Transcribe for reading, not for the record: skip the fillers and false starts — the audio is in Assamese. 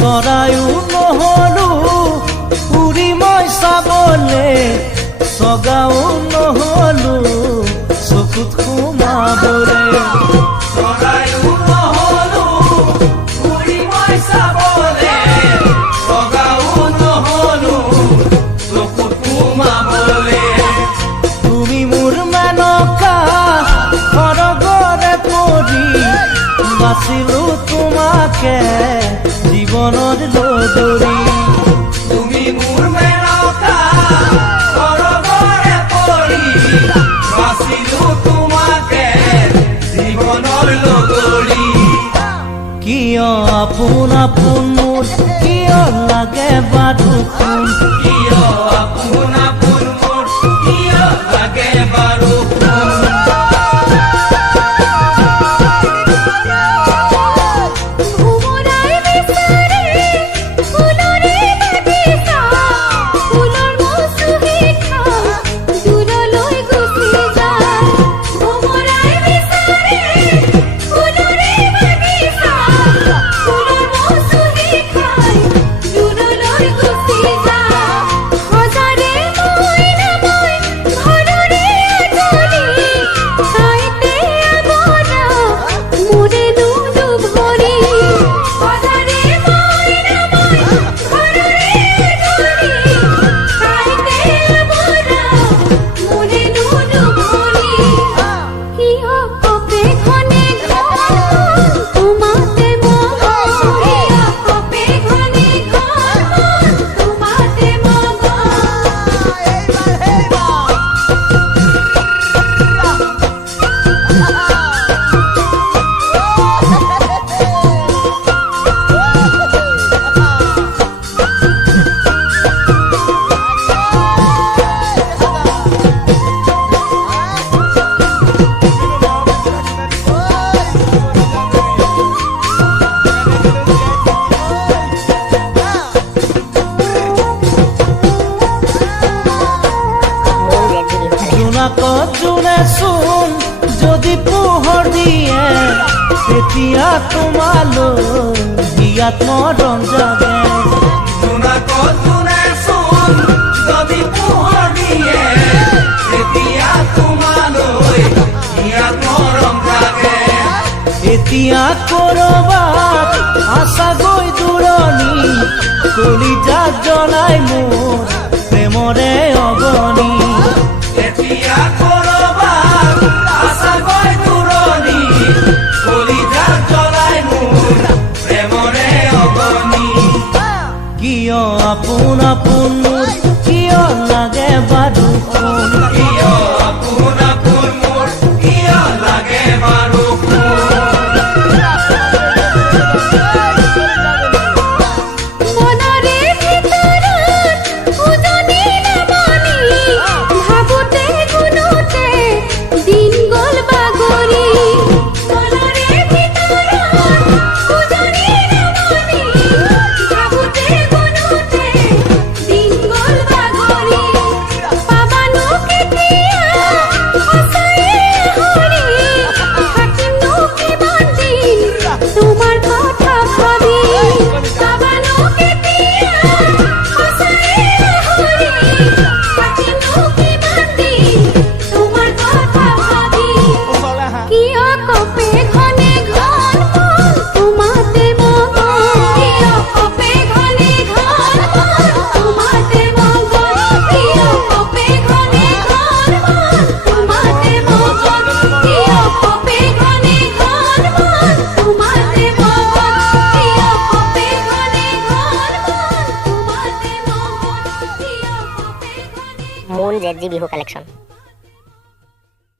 চৰায়ো নহলো উৰি মই চাবলে, চগাও নহলো চকুত সোমাবলে। চৰায়ো নহলো উৰি মই চাবলে, চগাও নহলো চকুত সোমাবলে। তুমি মোৰ মেনকা সৰগৰে পৰি, বাচিলো তোমাকে জীৱনৰ লদৰি। তুমি মোৰ মেনকা সৰগৰে পৰি, বাচিলো তোমাকে জীৱনৰ লদৰি। কিয় আপোন আপোন মোৰ, কিয় লাগে বাৰু কোন, কিয় আপোন আপোন মোৰ, কিয় লাগে বাৰু জোনে চোন যদি পোহৰ দিয়ে, তেতিয়া তোমালৈ হিয়াত মৰম জাগে। জোনাকত জোনে চোন যদি পোহৰ দিয়ে, তেতিয়া তোমালৈ হিয়াত মৰম জাগে। এতিয়া কৰবাত আছাগৈ দূৰণি, কলিজাত জ্বলাই মোৰ প্ৰেমৰে অগণি। এতিয়া কৰবাত আছাগৈ দূৰণি, কলিজাত জ্বলাই মোৰ প্ৰেমৰে অগণি। কিয় আপোন আপোন মোৰ, কিয় লাগে বাৰু কোন, কিয় আপোন আপোন মোৰ, কিয় লাগে বাৰু মোন জেদ জি বিহু